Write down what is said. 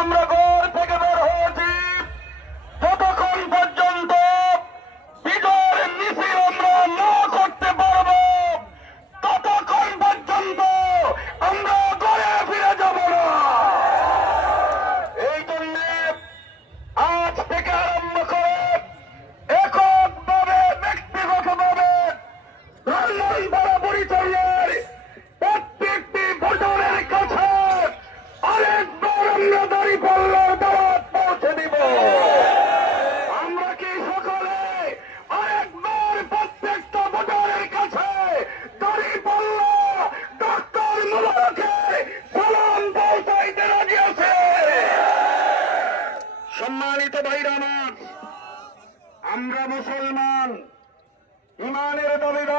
আমরা ঘর থেকে বের হয়েছি, যতক্ষণ পর্যন্ত বিজয়ের মিছিল আমরা না করতে পারবো ততক্ষণ পর্যন্ত আমরা ঘরে ফিরে যাব না। এই জন্য আজ থেকে আরম্ভ করে এককভাবে ব্যক্তিগতভাবে ব্রাহ্মণবাড়া পরিচয়ের প্রত্যেকটি ভোটারের কাছে আরেকবার আমরা দাঁড়িপাল্লার দাওয়াত পৌঁছে দিব। আমরা কি সকলে আরেকবার প্রত্যেকটা ভোটারের কাছে দাঁড়িপাল্লা ডক্টর মোবারকের সালাম পৌঁছাইতে রাজি আছে? সম্মানিত ভাইরা আমার, আমরা মুসলমান, ইমানের দাবিদার।